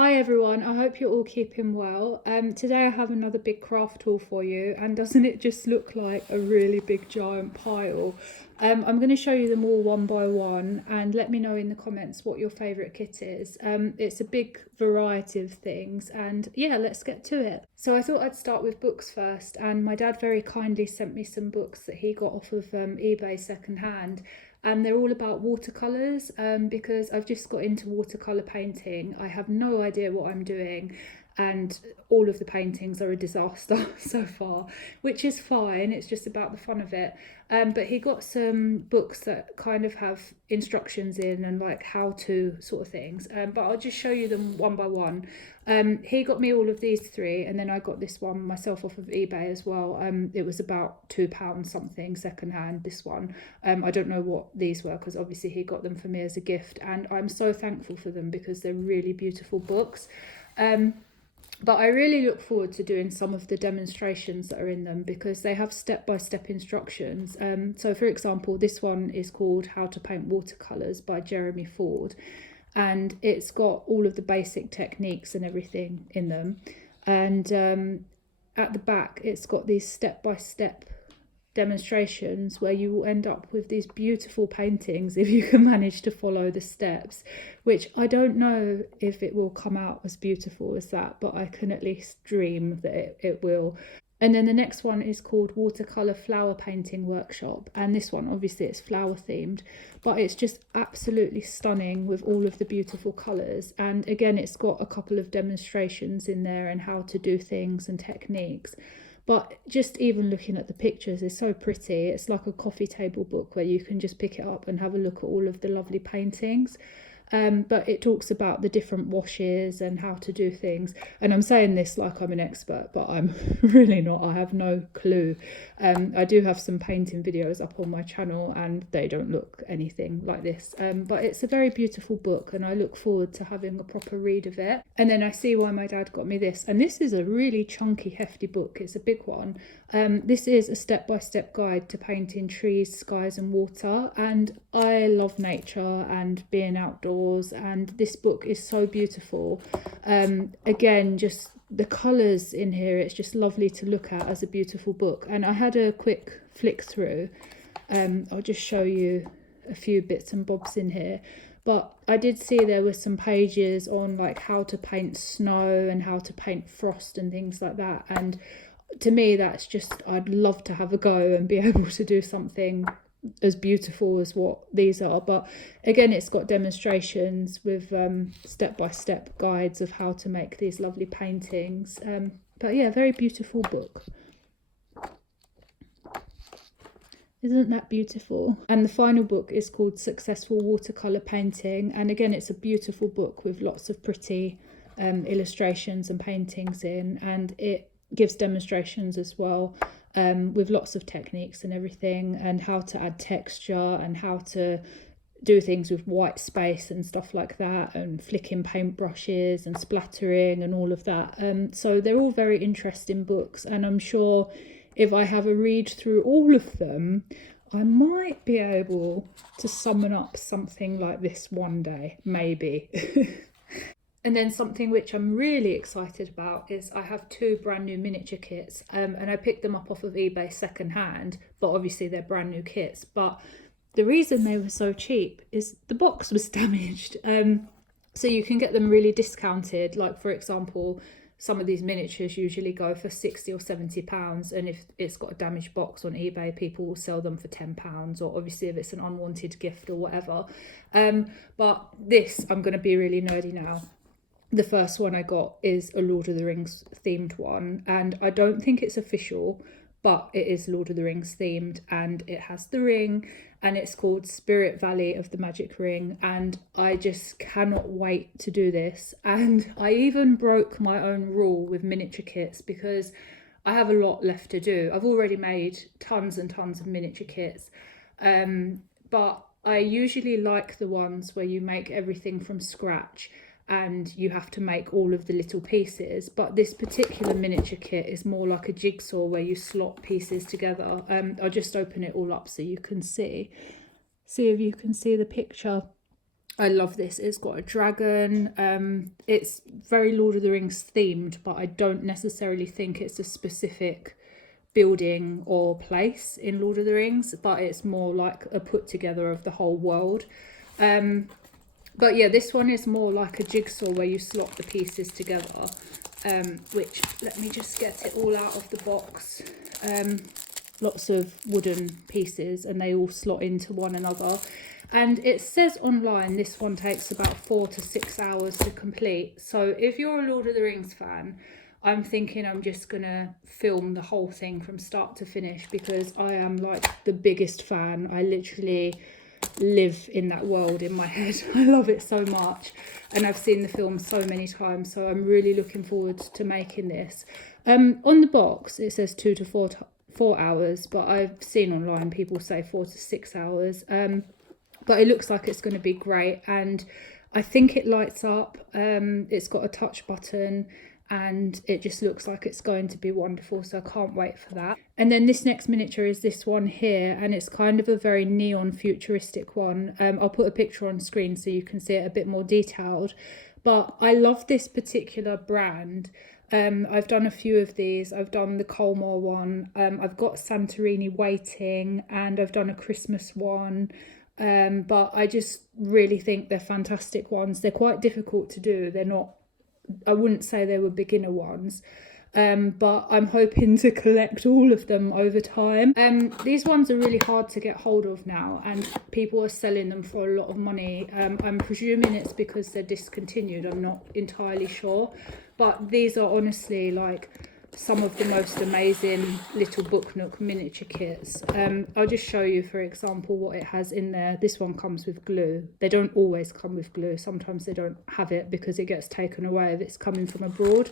Hi everyone, I hope you're all keeping well. Today I have another big craft haul for you, and doesn't it just look like a really big giant pile? I'm going to show you them all one by one, and let me know in the comments what your favourite kit is. It's a big variety of things, and yeah, let's get to it. So I thought I'd start with books first, and my dad very kindly sent me some books that he got off of eBay secondhand, and they're all about watercolours, because I've just got into watercolour painting. I have no idea what I'm doing, and all of the paintings are a disaster so far, which is fine. It's just about the fun of it. But he got some books that kind of have instructions in and like how to sort of things. But I'll just show you them one by one. He got me all of these three, and then I got this one myself off of eBay as well. It was about £2 something secondhand, this one. I don't know what these were because obviously he got them for me as a gift, and I'm so thankful for them because they're really beautiful books. But I really look forward to doing some of the demonstrations that are in them because they have step-by-step instructions. So for example, this one is called How to Paint Watercolours by Jeremy Ford, and it's got all of the basic techniques and everything in them. And at the back, it's got these step-by-step demonstrations where you will end up with these beautiful paintings if you can manage to follow the steps, which I don't know if it will come out as beautiful as that, but I can at least dream that it will. And then the next one is called Watercolour Flower Painting Workshop, and this one obviously it's flower themed, but it's just absolutely stunning with all of the beautiful colours. And again, it's got a couple of demonstrations in there and how to do things and techniques. But just even looking at the pictures is so pretty. It's like a coffee table book where you can just pick it up and have a look at all of the lovely paintings. But it talks about the different washes and how to do things. And I'm saying this like I'm an expert, but I'm really not. I have no clue. I do have some painting videos up on my channel and they don't look anything like this. But it's a very beautiful book and I look forward to having a proper read of it. And then I see why my dad got me this. And this is a really chunky, hefty book. It's a big one. This is a step-by-step guide to painting trees, skies and water. And I love nature and being outdoors, and this book is so beautiful. Again, just the colours in here, it's just lovely to look at as a beautiful book. And I had a quick flick through. I'll just show you a few bits and bobs in here. But I did see there were some pages on like how to paint snow and how to paint frost and things like that. And to me, that's just, I'd love to have a go and be able to do something as beautiful as what these are. But again, it's got demonstrations with step-by-step guides of how to make these lovely paintings. But yeah, very beautiful book. Isn't that beautiful? And the final book is called Successful Watercolour Painting, and again it's a beautiful book with lots of pretty illustrations and paintings in, and it gives demonstrations as well, with lots of techniques and everything, and how to add texture and how to do things with white space and stuff like that, and flicking paintbrushes and splattering and all of that. So they're all very interesting books, and I'm sure if I have a read through all of them, I might be able to summon up something like this one day, maybe. And then something which I'm really excited about is I have two brand new miniature kits, and I picked them up off of eBay secondhand, but obviously they're brand new kits. But the reason they were so cheap is the box was damaged. So you can get them really discounted. Like for example, some of these miniatures usually go for £60 or £70, and if it's got a damaged box on eBay, people will sell them for £10, or obviously if it's an unwanted gift or whatever. But this, I'm going to be really nerdy now. The first one I got is a Lord of the Rings themed one, and I don't think it's official, but it is Lord of the Rings themed, and it has the ring, and it's called Spirit Valley of the Magic Ring, and I just cannot wait to do this. And I even broke my own rule with miniature kits because I have a lot left to do. I've already made tons and tons of miniature kits, but I usually like the ones where you make everything from scratch and you have to make all of the little pieces. But this particular miniature kit is more like a jigsaw where you slot pieces together. I'll just open it all up so you can see if you can see the picture. I love this. It's got a dragon. It's very Lord of the Rings themed, but I don't necessarily think it's a specific building or place in Lord of the Rings, but it's more like a put together of the whole world. But yeah, this one is more like a jigsaw where you slot the pieces together, which, let me just get it all out of the box. Lots of wooden pieces and they all slot into one another. And it says online this one takes about 4 to 6 hours to complete. So if you're a Lord of the Rings fan, I'm thinking I'm just gonna film the whole thing from start to finish, because I am like the biggest fan. I literally live in that world in my head. I love it so much, and I've seen the film so many times, so I'm really looking forward to making this. On the box it says 2 to 4 hours, but I've seen online people say 4 to 6 hours. But it looks like it's going to be great, and I think it lights up. It's got a touch button and it just looks like it's going to be wonderful, so I can't wait for that. And then this next miniature is this one here, and it's kind of a very neon futuristic one. I'll put a picture on screen so you can see it a bit more detailed, but I love this particular brand. I've done a few of these. I've done the Colmar one, I've got Santorini Waiting, and I've done a Christmas one. But I just really think they're fantastic ones. They're quite difficult to do. They're not, I wouldn't say they were beginner ones, but I'm hoping to collect all of them over time. These ones are really hard to get hold of now, and people are selling them for a lot of money. I'm presuming it's because they're discontinued. I'm not entirely sure, but these are honestly like some of the most amazing little book nook miniature kits. I'll just show you, for example, what it has in there. This one comes with glue. They don't always come with glue. Sometimes they don't have it because it gets taken away if it's coming from abroad.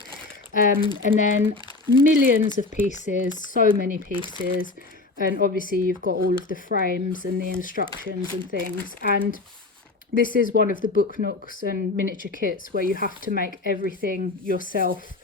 And then millions of pieces, so many pieces, and obviously you've got all of the frames and the instructions and things. And this is one of the book nooks and miniature kits where you have to make everything yourself,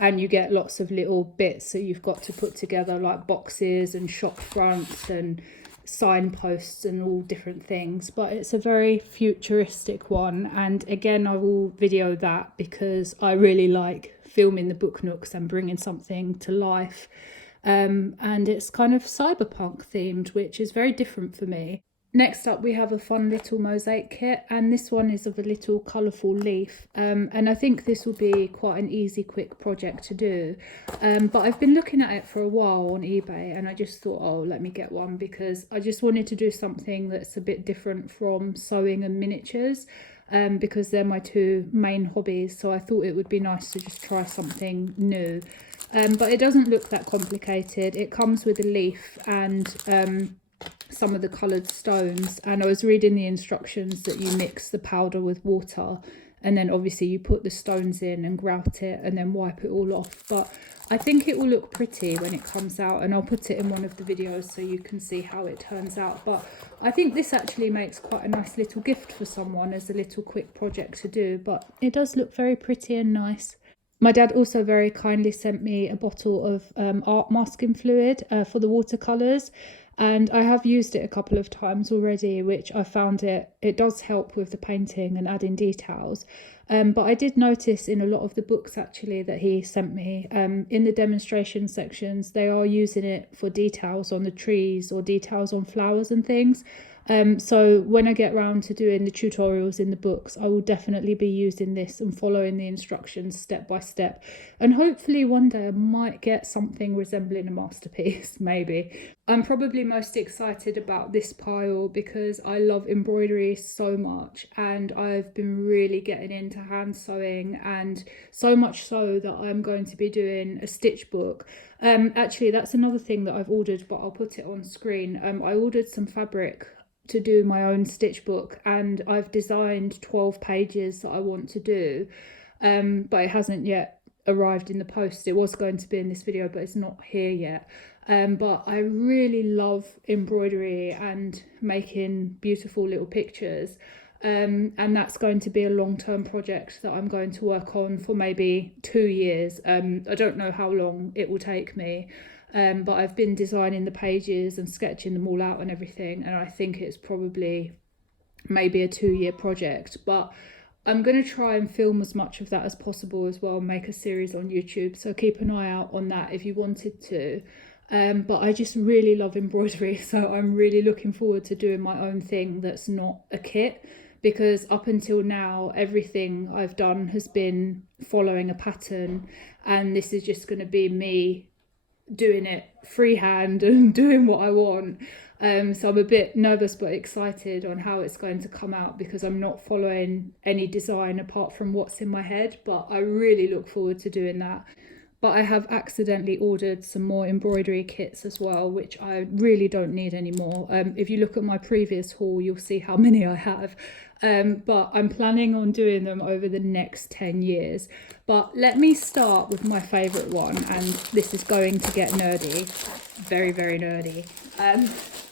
and you get lots of little bits that you've got to put together, like boxes and shop fronts and signposts and all different things. But it's a very futuristic one, and again I will video that because I really like filming the book nooks and bringing something to life. And it's kind of cyberpunk themed, which is very different for me. Next up we have a fun little mosaic kit, and this one is of a little colourful leaf, and I think this will be quite an easy quick project to do. But I've been looking at it for a while on eBay, and I just thought, oh, let me get one, because I just wanted to do something that's a bit different from sewing and miniatures, because they're my two main hobbies, so I thought it would be nice to just try something new. But it doesn't look that complicated. It comes with a leaf and some of the coloured stones, and I was reading the instructions that you mix the powder with water, and then obviously you put the stones in and grout it and then wipe it all off. But I think it will look pretty when it comes out, and I'll put it in one of the videos so you can see how it turns out. But I think this actually makes quite a nice little gift for someone as a little quick project to do, but it does look very pretty and nice. My dad also very kindly sent me a bottle of art masking fluid for the watercolours, and I have used it a couple of times already, which I found it does help with the painting and adding details. But I did notice in a lot of the books actually that he sent me, in the demonstration sections, they are using it for details on the trees or details on flowers and things. So when I get around to doing the tutorials in the books, I will definitely be using this and following the instructions step by step. And hopefully one day I might get something resembling a masterpiece, maybe. I'm probably most excited about this pile because I love embroidery so much, and I've been really getting into hand sewing, and so much so that I'm going to be doing a stitch book. Actually, that's another thing that I've ordered, but I'll put it on screen. I ordered some fabric to do my own stitch book, and I've designed 12 pages that I want to do, but it hasn't yet arrived in the post. It was going to be in this video, but it's not here yet. But I really love embroidery and making beautiful little pictures, and that's going to be a long-term project that I'm going to work on for maybe 2 years. I don't know how long it will take me, but I've been designing the pages and sketching them all out and everything, and I think it's probably maybe a 2-year project, but I'm going to try and film as much of that as possible as well, make a series on YouTube, so keep an eye out on that if you wanted to. But I just really love embroidery, so I'm really looking forward to doing my own thing that's not a kit, because up until now everything I've done has been following a pattern, and this is just going to be me doing it freehand and doing what I want. So I'm a bit nervous but excited on how it's going to come out, because I'm not following any design apart from what's in my head, but I really look forward to doing that. But I have accidentally ordered some more embroidery kits as well, which I really don't need anymore. If you look at my previous haul, you'll see how many I have. But I'm planning on doing them over the next 10 years. But let me start with my favourite one, and this is going to get nerdy, very, very nerdy.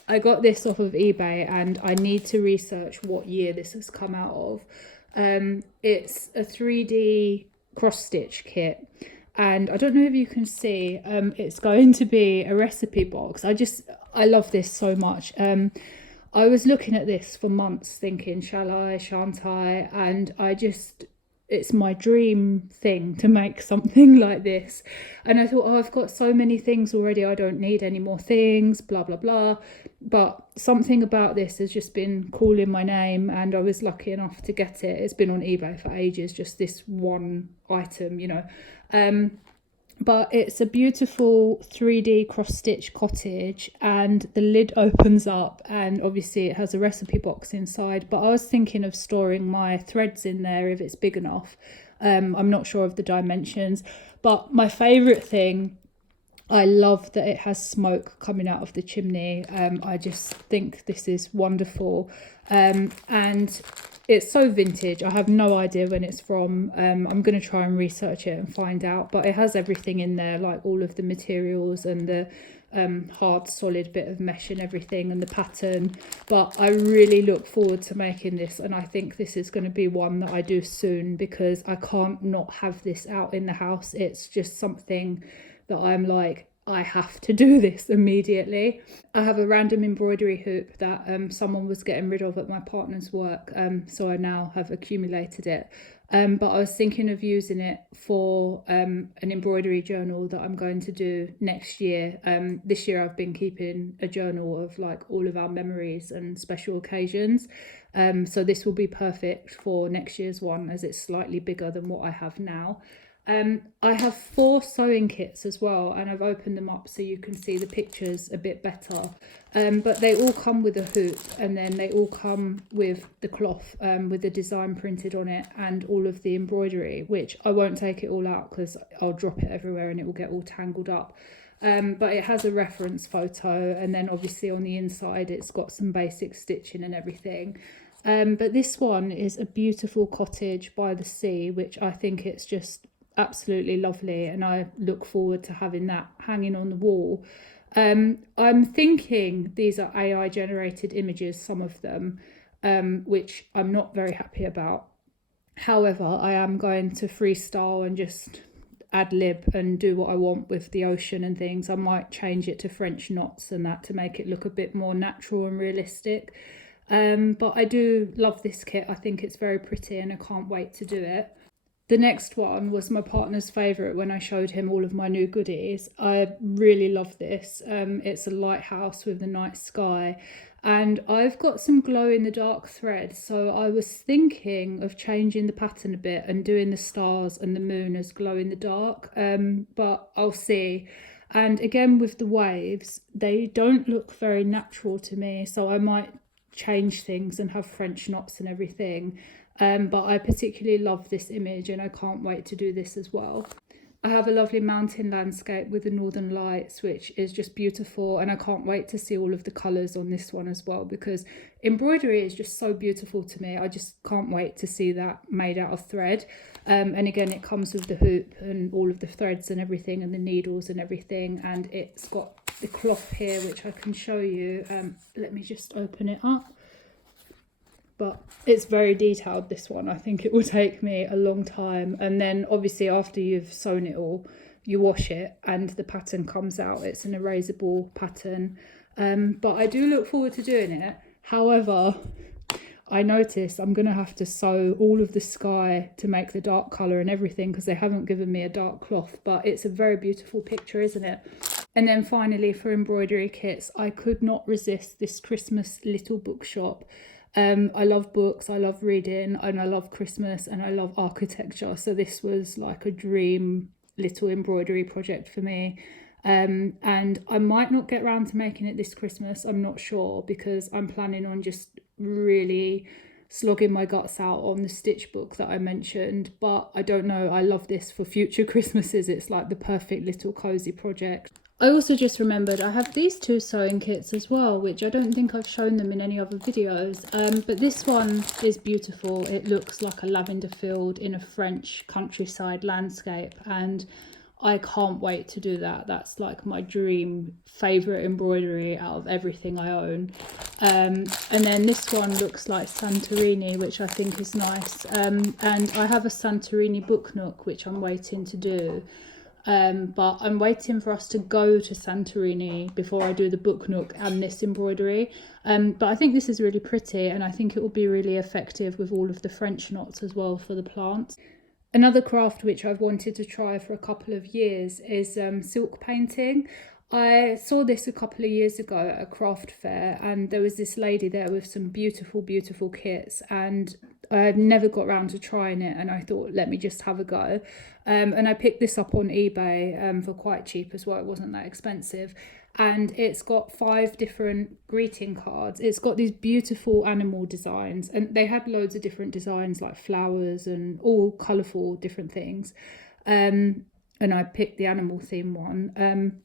I got this off of eBay, and I need to research what year this has come out of. It's a 3D cross-stitch kit. And I don't know if you can see, it's going to be a recipe box. I love this so much. I was looking at this for months thinking, shall I, shan't I? And it's my dream thing to make something like this. And I thought, oh, I've got so many things already, I don't need any more things, blah, blah, blah. But something about this has just been calling my name, and I was lucky enough to get it. It's been on eBay for ages, just this one item, you know. But it's a beautiful 3D cross-stitch cottage, and the lid opens up, and obviously it has a recipe box inside. But I was thinking of storing my threads in there if it's big enough. I'm not sure of the dimensions, but my favourite thing, I love that it has smoke coming out of the chimney. I just think this is wonderful. And it's so vintage. I have no idea when it's from. I'm going to try and research it and find out. But it has everything in there, like all of the materials and the hard solid bit of mesh and everything, and the pattern. But I really look forward to making this, and I think this is going to be one that I do soon, because I can't not have this out in the house. It's just something that I'm like, I have to do this immediately. I have a random embroidery hoop that someone was getting rid of at my partner's work, so I now have accumulated it. But I was thinking of using it for an embroidery journal that I'm going to do next year. This year I've been keeping a journal of like all of our memories and special occasions. So this will be perfect for next year's one, as it's slightly bigger than what I have now. I have 4 sewing kits as well, and I've opened them up so you can see the pictures a bit better. But they all come with a hoop, and then they all come with the cloth with the design printed on it, and all of the embroidery, which I won't take it all out because I'll drop it everywhere and it will get all tangled up. But it has a reference photo, and then obviously on the inside it's got some basic stitching and everything. But this one is a beautiful cottage by the sea, which I think it's just absolutely lovely, and I look forward to having that hanging on the wall. I'm thinking these are AI generated images, some of them, which I'm not very happy about. However, I am going to freestyle and just ad lib and do what I want with the ocean and things. I might change it to French knots and that to make it look a bit more natural and realistic. But I do love this kit. I think it's very pretty, and I can't wait to do it. The next one was my partner's favourite when I showed him all of my new goodies. I really love this. It's a lighthouse with the night sky, and I've got some glow in the dark thread, so I was thinking of changing the pattern a bit and doing the stars and the moon as glow in the dark, but I'll see. And again, with the waves, they don't look very natural to me, so I might change things and have French knots and everything. But I particularly love this image, and I can't wait to do this as well. I have a lovely mountain landscape with the northern lights, which is just beautiful, and I can't wait to see all of the colours on this one as well, because embroidery is just so beautiful to me. I just can't wait to see that made out of thread. And again, it comes with the hoop and all of the threads and everything, and the needles and everything, and it's got the cloth here, which I can show you. Let me just open it up. But it's very detailed, this one. I think it will take me a long time. And then obviously after you've sewn it all, you wash it and the pattern comes out. It's an erasable pattern. But I do look forward to doing it. However, I noticed I'm going to have to sew all of the sky to make the dark colour and everything, because they haven't given me a dark cloth, but it's a very beautiful picture, isn't it? And then finally, for embroidery kits, I could not resist this Christmas little bookshop. I love books, I love reading, and I love Christmas, and I love architecture. So this was like a dream little embroidery project for me. And I might not get around to making it this Christmas, I'm not sure, because I'm planning on just really slogging my guts out on the stitch book that I mentioned. But I don't know, I love this for future Christmases. It's like the perfect little cozy project. I also just remembered I have these two sewing kits as well, which I don't think I've shown them in any other videos. But this one is beautiful. It looks like a lavender field in a French countryside landscape, and I can't wait to do that. That's like my dream favourite embroidery out of everything I own. And then this one looks like Santorini, which I think is nice. And I have a Santorini book nook, which I'm waiting to do. But I'm waiting for us to go to Santorini before I do the book nook and this embroidery. But I think this is really pretty, and I think it will be really effective with all of the French knots as well for the plants. Another craft which I've wanted to try for a couple of years is silk painting. I saw this a couple of years ago at a craft fair, and there was this lady there with some beautiful, beautiful kits, and I never got around to trying it, and I thought, let me just have a go. And I picked this up on eBay for quite cheap as well. It wasn't that expensive. And it's got 5 different greeting cards. It's got these beautiful animal designs, and they had loads of different designs like flowers and all colourful different things. And I picked the animal theme one.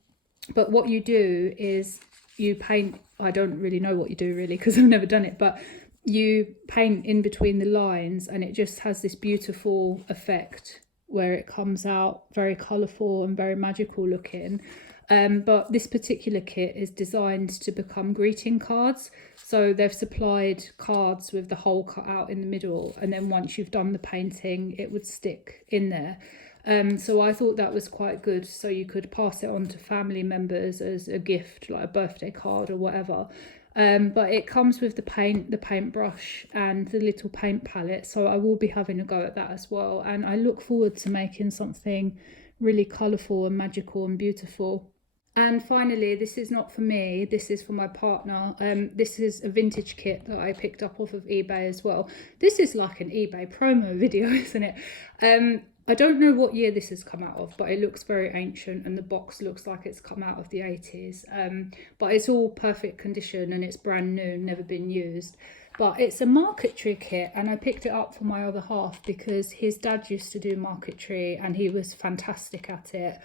But what you do is you paint, I don't really know what you do really because I've never done it, but you paint in between the lines, and it just has this beautiful effect where it comes out very colourful and very magical looking. But this particular kit is designed to become greeting cards. So they've supplied cards with the hole cut out in the middle, and then once you've done the painting, it would stick in there. So I thought that was quite good. So you could pass it on to family members as a gift, like a birthday card or whatever. But it comes with the paint, the paintbrush, and the little paint palette. So I will be having a go at that as well. And I look forward to making something really colourful and magical and beautiful. And finally, this is not for me, this is for my partner. This is a vintage kit that I picked up off of eBay as well. This is like an eBay promo video, isn't it? I don't know what year this has come out of, but it looks very ancient, and the box looks like it's come out of the 80s. But it's all perfect condition, and it's brand new, never been used. But it's a Marquetry kit, and I picked it up for my other half because his dad used to do Marquetry and he was fantastic at it.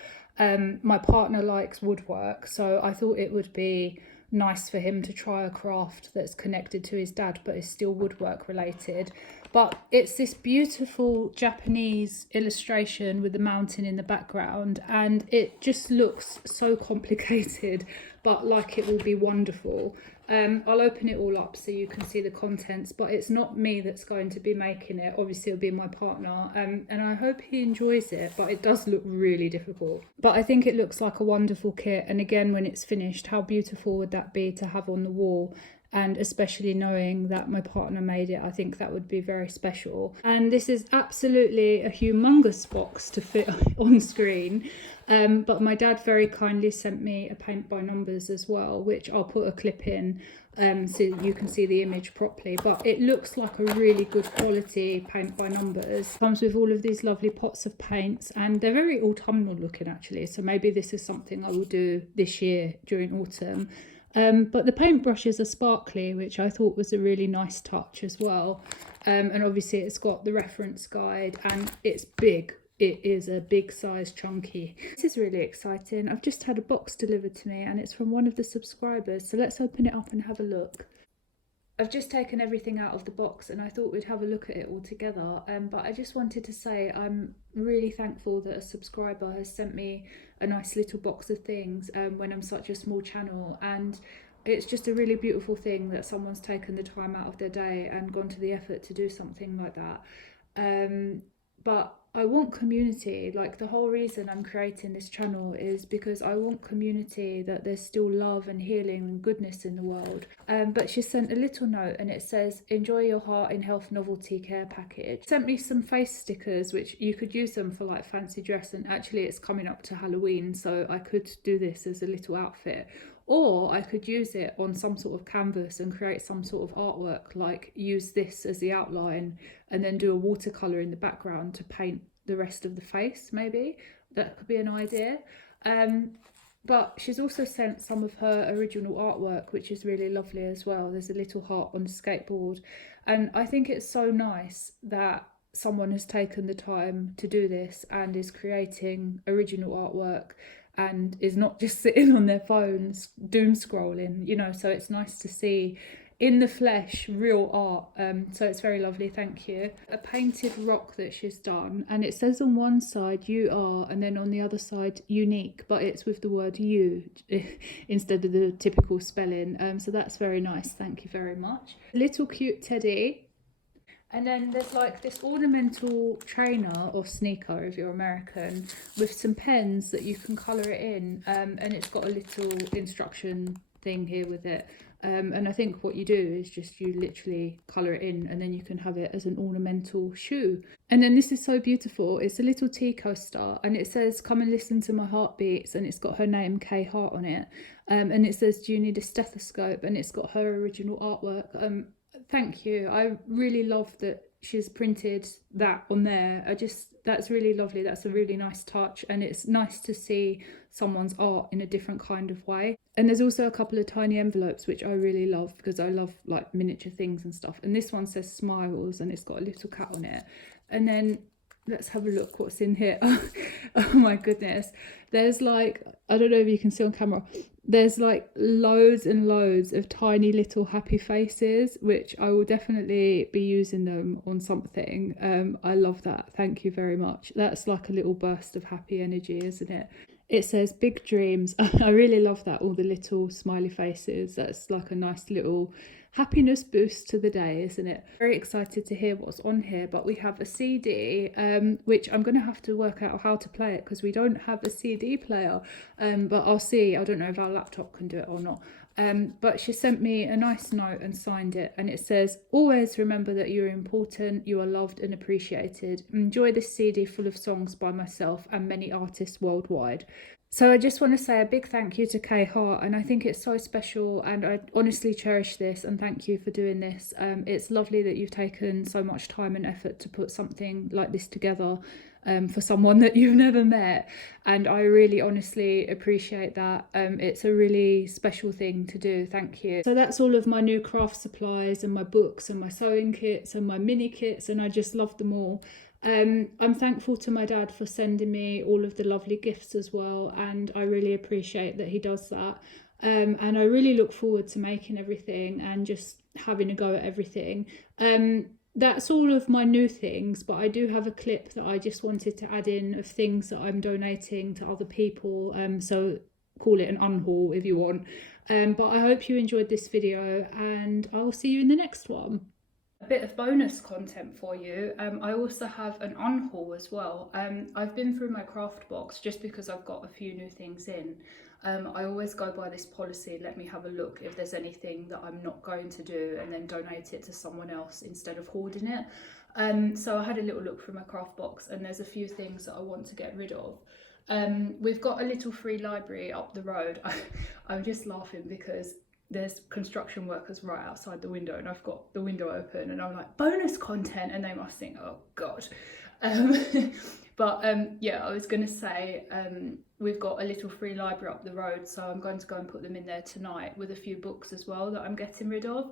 My partner likes woodwork, so I thought it would be nice for him to try a craft that's connected to his dad but is still woodwork related. But it's this beautiful Japanese illustration with the mountain in the background, and it just looks so complicated but like it will be wonderful. I'll open it all up so you can see the contents, but it's not me that's going to be making it. Obviously it'll be my partner, and I hope he enjoys it, but it does look really difficult. But I think it looks like a wonderful kit, and again, when it's finished, how beautiful would that be to have on the wall? And especially knowing that my partner made it, I think that would be very special. And this is absolutely a humongous box to fit on screen. But my dad very kindly sent me a paint by numbers as well, which I'll put a clip in so you can see the image properly. But it looks like a really good quality paint by numbers. Comes with all of these lovely pots of paints, and they're very autumnal looking actually. So maybe this is something I will do this year during autumn. But the paintbrushes are sparkly, which I thought was a really nice touch as well. And obviously it's got the reference guide, and it's big. It is a big size chunky. This is really exciting. I've just had a box delivered to me, and it's from one of the subscribers. So let's open it up and have a look. I've just taken everything out of the box, and I thought we'd have a look at it all together. But I just wanted to say I'm really thankful that a subscriber has sent me a nice little box of things when I'm such a small channel, and it's just a really beautiful thing that someone's taken the time out of their day and gone to the effort to do something like that. But I want community. Like, the whole reason I'm creating this channel is because I want community, that there's still love and healing and goodness in the world. But she sent a little note and it says, enjoy your heart in health novelty care package. Sent me some face stickers, which you could use them for like fancy dress, and actually it's coming up to Halloween, so I could do this as a little outfit. Or I could use it on some sort of canvas and create some sort of artwork, like use this as the outline and then do a watercolour in the background to paint the rest of the face, maybe. That could be an idea. But she's also sent some of her original artwork, which is really lovely as well. There's a little heart on a skateboard. And I think it's so nice that someone has taken the time to do this and is creating original artwork and is not just sitting on their phones doom scrolling, you know. So it's nice to see in the flesh real art. So it's very lovely, thank you. A painted rock that she's done, and it says on one side you are, and then on the other side unique, but it's with the word you instead of the typical spelling. So that's very nice, thank you very much. A little cute teddy. And then there's like this ornamental trainer or sneaker if you're American, with some pens that you can colour it in, and it's got a little instruction thing here with it. And I think what you do is just you literally colour it in, and then you can have it as an ornamental shoe. And then this is so beautiful. It's a little tea coaster, and it says, come and listen to my heartbeats, and it's got her name, Kay Hart, on it. And it says, do you need a stethoscope? And it's got her original artwork. Thank you. I really love that she's printed that on there. That's really lovely. That's a really nice touch, and it's nice to see someone's art in a different kind of way. And there's also a couple of tiny envelopes which I really love, because I love like miniature things and stuff. And this one says smiles, and it's got a little cat on it. And then let's have a look what's in here. Oh my goodness, there's like, I don't know if you can see on camera, there's like loads and loads of tiny little happy faces, which I will definitely be using them on something. I love that, thank you very much. That's like a little burst of happy energy, isn't it? It says big dreams. I really love that, all the little smiley faces. That's like a nice little happiness boost to the day, isn't it? Very excited to hear what's on here. But we have a CD, which I'm going to have to work out how to play it, because we don't have a CD player. But I'll see. I don't know if our laptop can do it or not. But she sent me a nice note and signed it, and it says, always remember that you're important, you are loved and appreciated. Enjoy this CD full of songs by myself and many artists worldwide. So I just want to say a big thank you to Kay Hart, and I think it's so special, and I honestly cherish this, and thank you for doing this. It's lovely that you've taken so much time and effort to put something like this together for someone that you've never met, and I really honestly appreciate that. It's a really special thing to do, thank you. So that's all of my new craft supplies and my books and my sewing kits and my mini kits, and I just love them all. I'm thankful to my dad for sending me all of the lovely gifts as well, and I really appreciate that he does that. And I really look forward to making everything and just having a go at everything. That's all of my new things, but I do have a clip that I just wanted to add in of things that I'm donating to other people, so call it an unhaul if you want. But I hope you enjoyed this video, and I will see you in the next one. A bit of bonus content for you. I also have an unhaul as well. I've been through my craft box just because I've got a few new things in. I always go by this policy, let me have a look if there's anything that I'm not going to do, and then donate it to someone else instead of hoarding it. So I had a little look through my craft box, and there's a few things that I want to get rid of. We've got a little free library up the road. I'm just laughing because there's construction workers right outside the window, and I've got the window open, and I'm like, bonus content, and they must think, oh god. Yeah, I was gonna say, we've got a little free library up the road, so I'm going to go and put them in there tonight with a few books as well that I'm getting rid of.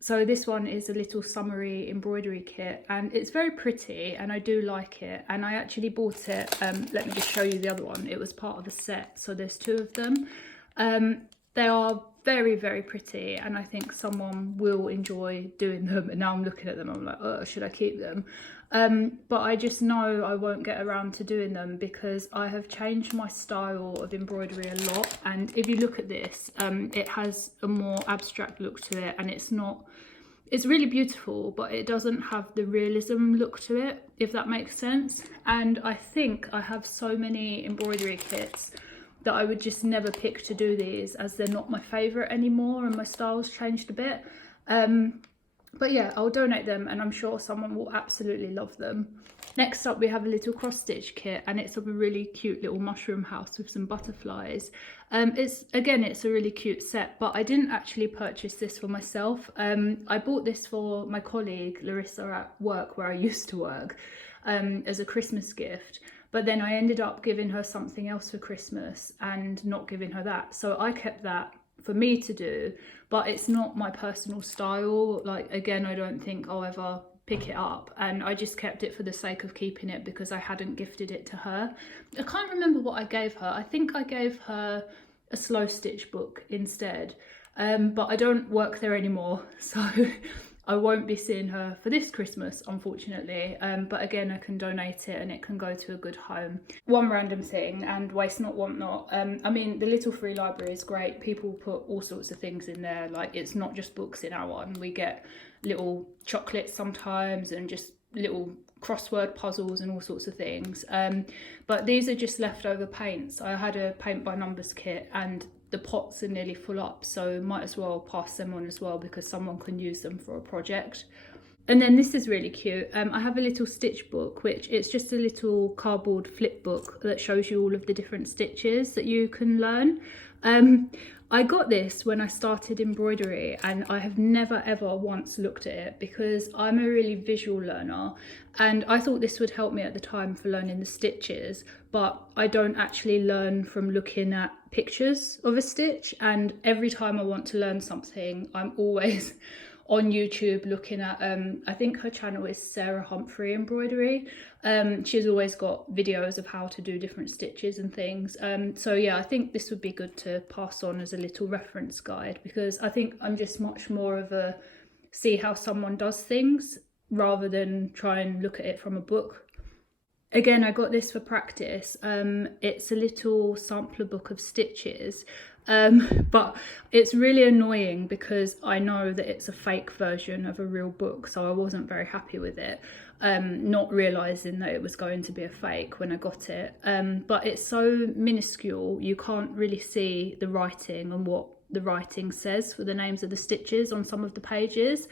So this one is a little summery embroidery kit, and it's very pretty, and I do like it, and I actually bought it, let me just show you the other one. It was part of a set, so there's two of them. They are very, very pretty, and I think someone will enjoy doing them. And now I'm looking at them, I'm like, oh, should I keep them? But I just know I won't get around to doing them because I have changed my style of embroidery a lot. And if you look at this, it has a more abstract look to it, and it's not it's really beautiful, but it doesn't have the realism look to it, if that makes sense. And I think I have so many embroidery kits that I would just never pick to do these, as they're not my favourite anymore and my style's changed a bit. But yeah, I'll donate them and I'm sure someone will absolutely love them. Next up we have a little cross stitch kit, and it's of a really cute little mushroom house with some butterflies. It's a really cute set, but I didn't actually purchase this for myself. I bought this for my colleague Larissa at work, where I used to work, as a Christmas gift. But then I ended up giving her something else for Christmas and not giving her that. So I kept that for me to do, but it's not my personal style. Like, again, I don't think I'll ever pick it up, and I just kept it for the sake of keeping it because I hadn't gifted it to her. I can't remember what I gave her. I think I gave her a slow stitch book instead, but I don't work there anymore, so I won't be seeing her for this Christmas, unfortunately. But again, I can donate it and it can go to a good home. One random thing, and waste not, want not. I mean, the little free library is great. People put all sorts of things in there. Like, it's not just books in our one. We get little chocolates sometimes and just little crossword puzzles and all sorts of things. But these are just leftover paints. I had a paint by numbers kit and the pots are nearly full up, so might as well pass them on as well because someone can use them for a project. And then this is really cute. I have a little stitch book, which it's just a little cardboard flip book that shows you all of the different stitches that you can learn. I got this when I started embroidery, and I have never ever once looked at it because I'm a really visual learner, and I thought this would help me at the time for learning the stitches, but I don't actually learn from looking at pictures of a stitch. And every time I want to learn something, I'm always on YouTube looking at, I think her channel is Sarah Humphrey Embroidery. She's always got videos of how to do different stitches and things. So yeah, I think this would be good to pass on as a little reference guide, because I think I'm just much more of a see how someone does things rather than try and look at it from a book. Again, I got this for practice. It's a little sampler book of stitches, but it's really annoying because I know that it's a fake version of a real book, so I wasn't very happy with it, not realising that it was going to be a fake when I got it. But it's so minuscule, you can't really see the writing and what the writing says for the names of the stitches on some of the pages.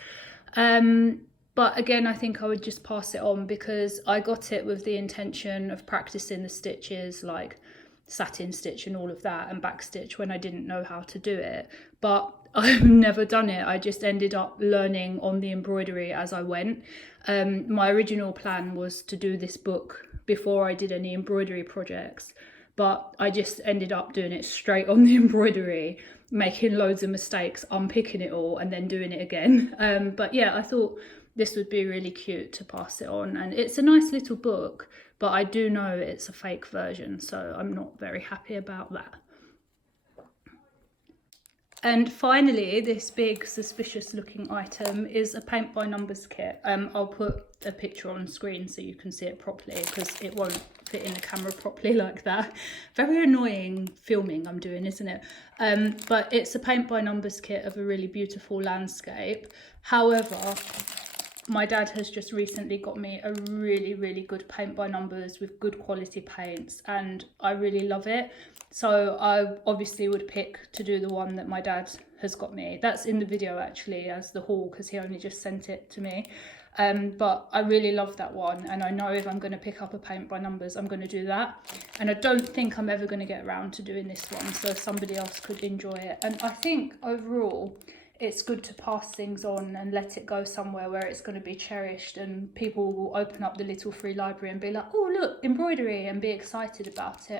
But again, I think I would just pass it on because I got it with the intention of practicing the stitches, like satin stitch and all of that, and back stitch, when I didn't know how to do it. But I've never done it. I just ended up learning on the embroidery as I went. My original plan was to do this book before I did any embroidery projects, but I just ended up doing it straight on the embroidery, making loads of mistakes, unpicking it all and then doing it again. But yeah, I thought this would be really cute to pass it on, and it's a nice little book, but I do know it's a fake version, so I'm not very happy about that. And finally, this big suspicious looking item is a paint by numbers kit. I'll put a picture on screen so you can see it properly because it won't fit in the camera properly like that. Very annoying filming I'm doing, isn't it? But it's a paint by numbers kit of a really beautiful landscape. However, my dad has just recently got me a really good paint by numbers with good quality paints, and I really love it. So I obviously would pick to do the one that my dad has got me. That's in the video actually as the haul because he only just sent it to me. But I really love that one, and I know if I'm going to pick up a paint by numbers, I'm going to do that. And I don't think I'm ever going to get around to doing this one, so somebody else could enjoy it. And I think overall, it's good to pass things on and let it go somewhere where it's going to be cherished, and people will open up the little free library and be like, oh look, embroidery, and be excited about it.